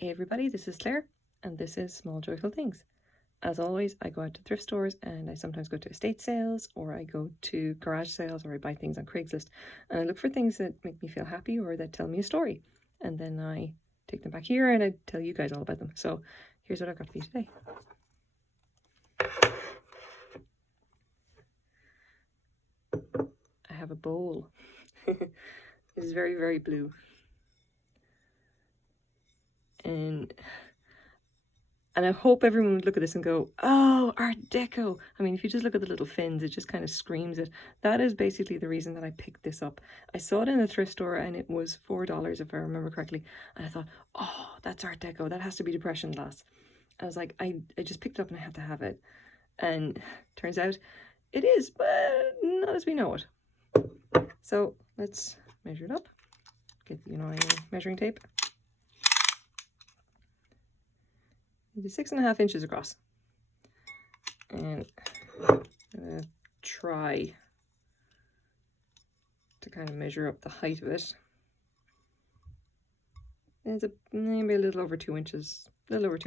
Hey everybody, this is Claire, and this is Small Joyful Things. As always, I go out to thrift stores, and I sometimes go to estate sales, or I go to garage sales, or I buy things on Craigslist, and I look for things that make me feel happy or that tell me a story. And then I take them back here and I tell you guys all about them. So here's what I've got for you today. I have a bowl. It is very, very blue. And I hope everyone would look at this and go, oh, Art Deco. I mean, if you just look at the little fins, it just kind of screams it. That is basically the reason that I picked this up. I saw it in the thrift store and it was $4 if I remember correctly. And I thought, oh, that's Art Deco. That has to be Depression glass. I was like, I just picked it up and I had to have it. And turns out it is, but not as we know it. So let's measure it up. Get the annoying measuring tape. It is 6.5 inches across. And I'm going to try to kind of measure up the height of it. It's maybe a little over 2 inches, high. This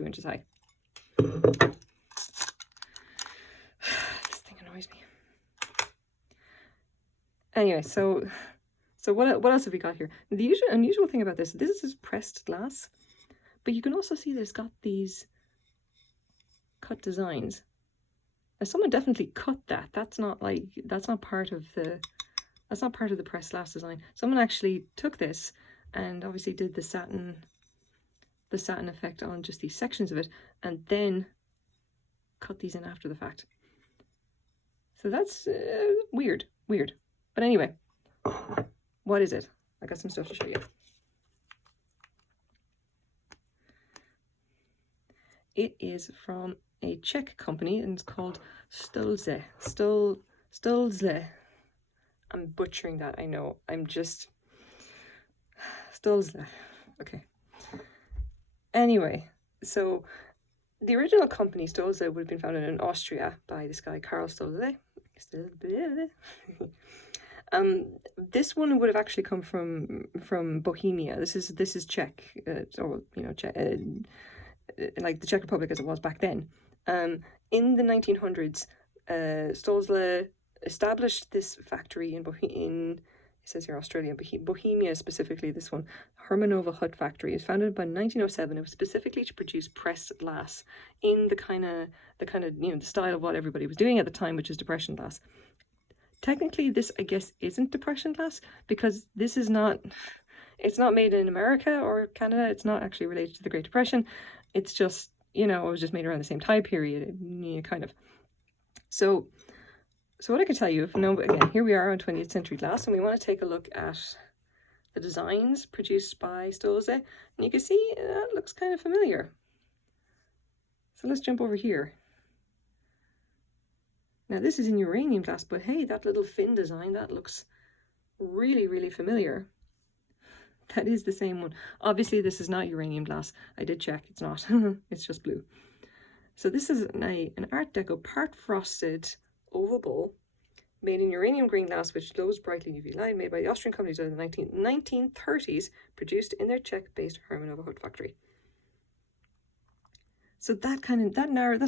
thing annoys me. Anyway, so what else have we got here? The unusual thing about this is pressed glass, but you can also see that it's got these cut designs. Now someone definitely cut that. That's not part of the pressed glass design. Someone actually took this and obviously did the satin effect on just these sections of it and then cut these in after the fact. So that's weird. But anyway, what is it? I got some stuff to show you. It is from a Czech company and it's called Stölzle. Stölzle. I'm butchering that, I know. Stölzle. Okay. Anyway, so the original company, Stölzle, would have been founded in Austria by this guy, Karl Stölzle. This one would have actually come from Bohemia. This is Czech, Czech, like the Czech Republic as it was back then. In the 1900s, Stölzle established this factory in it says here Australia, Bohemia specifically. This one, Hermanova Hut factory, it was founded by 1907. It was specifically to produce pressed glass in the kind of the style of what everybody was doing at the time, which is Depression glass. Technically, this I guess isn't Depression glass because this is not. It's not made in America or Canada. It's not actually related to the Great Depression. It's just, it was just made around the same time period, kind of. So what I can tell you, again, here we are on 20th century glass, and we want to take a look at the designs produced by Stölzle, and you can see that looks kind of familiar. So let's jump over here. Now this is in uranium glass, but hey, that little fin design, that looks really, really familiar. That is the same one. Obviously, this is not uranium glass. I did check, it's not. It's just blue. So this is an Art Deco part frosted oval bowl made in uranium green glass, which glows brightly in UV light, made by the Austrian companies in the 1930s, produced in their Czech-based Hermanova Hut factory. So that's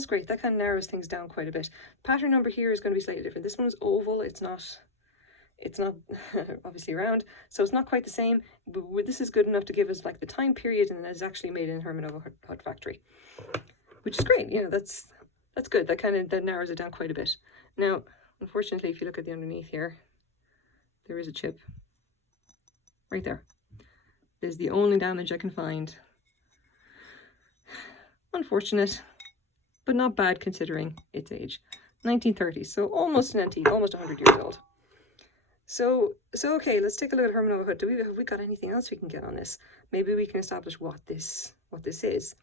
great. That kind of narrows things down quite a bit. Pattern number here is going to be slightly different. This one's oval. It's not obviously round, so it's not quite the same, but this is good enough to give us like the time period, and it's actually made in Hermanova Hut factory, which is great. That's good. That narrows it down quite a bit. Now, unfortunately, if you look at the underneath here, there is a chip right there. There's the only damage I can find. Unfortunate, but not bad considering its age. 1930s, so almost an antique, almost 100 years old. So okay, let's take a look at Hermanova Hut. Have we got anything else we can get on this? Maybe we can establish what this is.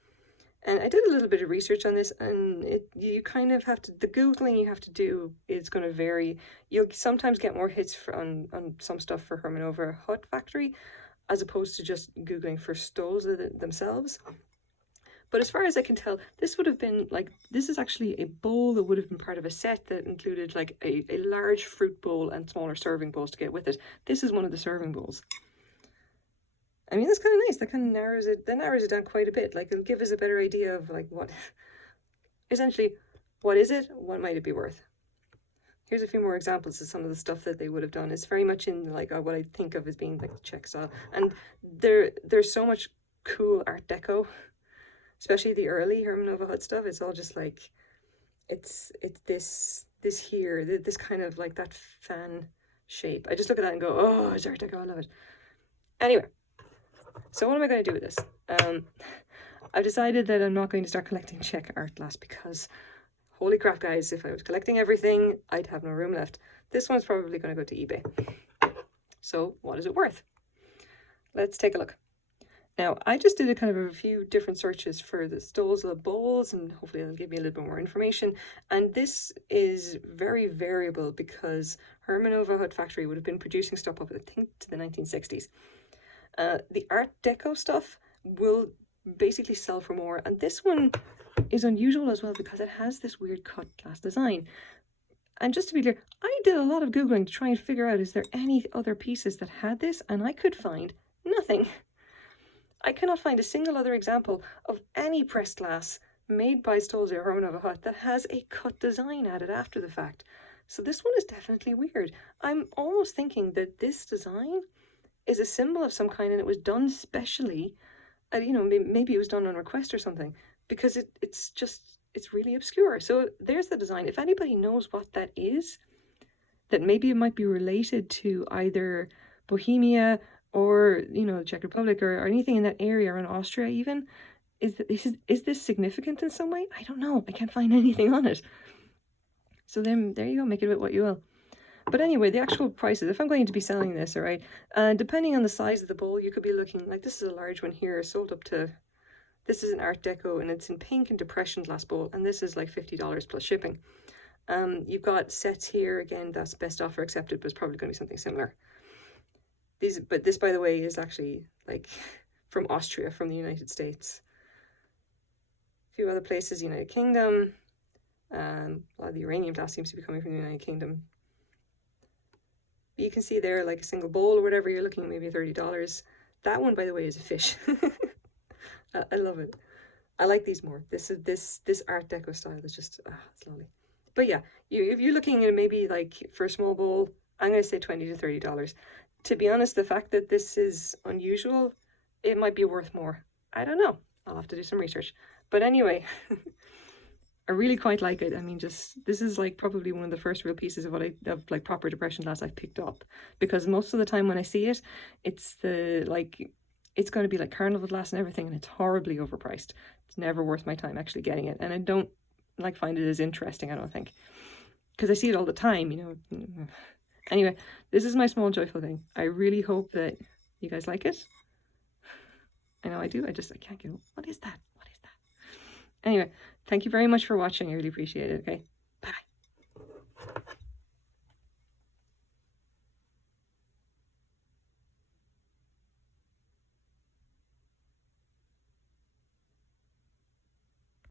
And I did a little bit of research on this, and you kind of have to, the Googling you have to do is going to vary. You'll sometimes get more hits on some stuff for Hermanova Hut factory, as opposed to just Googling for Stölzle themselves. But as far as I can tell, this would have been this is actually a bowl that would have been part of a set that included like a large fruit bowl and smaller serving bowls to get with it. This is one of the serving bowls. I mean, that's kind of nice. That kind of narrows it down quite a bit. Like, it'll give us a better idea of like essentially, what is it? What might it be worth? Here's a few more examples of some of the stuff that they would have done. It's very much in like what I think of as being like the Czech style. And there's so much cool Art Deco, especially the early Hermanova Hut stuff. It's all just like, it's this here, this kind of like that fan shape. I just look at that and go, oh, it's Art Deco, I love it. Anyway, so what am I going to do with this? I've decided that I'm not going to start collecting Czech art glass because, holy crap, guys, if I was collecting everything, I'd have no room left. This one's probably going to go to eBay. So what is it worth? Let's take a look. Now, I just did a kind of a few different searches for the Stölzle bowls, and hopefully it'll give me a little bit more information. And this is very variable because Hermanova Hut factory would have been producing stuff up, I think, to the 1960s. The Art Deco stuff will basically sell for more, and this one is unusual as well because it has this weird cut glass design. And just to be clear, I did a lot of Googling to try and figure out, is there any other pieces that had this? And I could find nothing. I cannot find a single other example of any pressed glass made by Stölzle or Hermanova Hut that has a cut design added after the fact. So this one is definitely weird. I'm almost thinking that this design is a symbol of some kind and it was done specially. You know, maybe it was done on request or something, because it's really obscure. So there's the design. If anybody knows what that is, that maybe it might be related to either Bohemia or, you know, the Czech Republic or anything in that area, around Austria even, is this significant in some way? I don't know. I can't find anything on it. So then there you go, make it what you will. But anyway, the actual prices, if I'm going to be selling this, all right, depending on the size of the bowl, you could be looking, like this is a large one here, sold up to, this is an Art Deco and it's in pink and depression glass bowl, and this is like $50 plus shipping. You've got sets here, again, that's best offer accepted, but it's probably going to be something similar. But this, by the way, is actually like from Austria, from the United States. A few other places, United Kingdom. A lot of the uranium glass seems to be coming from the United Kingdom. But you can see there, like a single bowl or whatever, you're looking at maybe $30. That one, by the way, is a fish. I love it. I like these more. This Art Deco style is just, it's lovely. But yeah, if you're looking at maybe like for a small bowl, I'm going to say $20 to $30. To be honest, the fact that this is unusual, it might be worth more. I don't know. I'll have to do some research. But anyway, I really quite like it. I mean, this is like probably one of the first real pieces of like proper depression glass I've picked up, because most of the time when I see it, it's it's going to be like carnival glass and everything, and it's horribly overpriced. It's never worth my time actually getting it, and I don't find it as interesting, I don't think, because I see it all the time, you know. Anyway, this is my small joyful thing. I really hope that you guys like it. I know I do. I can't get it. What is that? Anyway, thank you very much for watching. I really appreciate it, okay?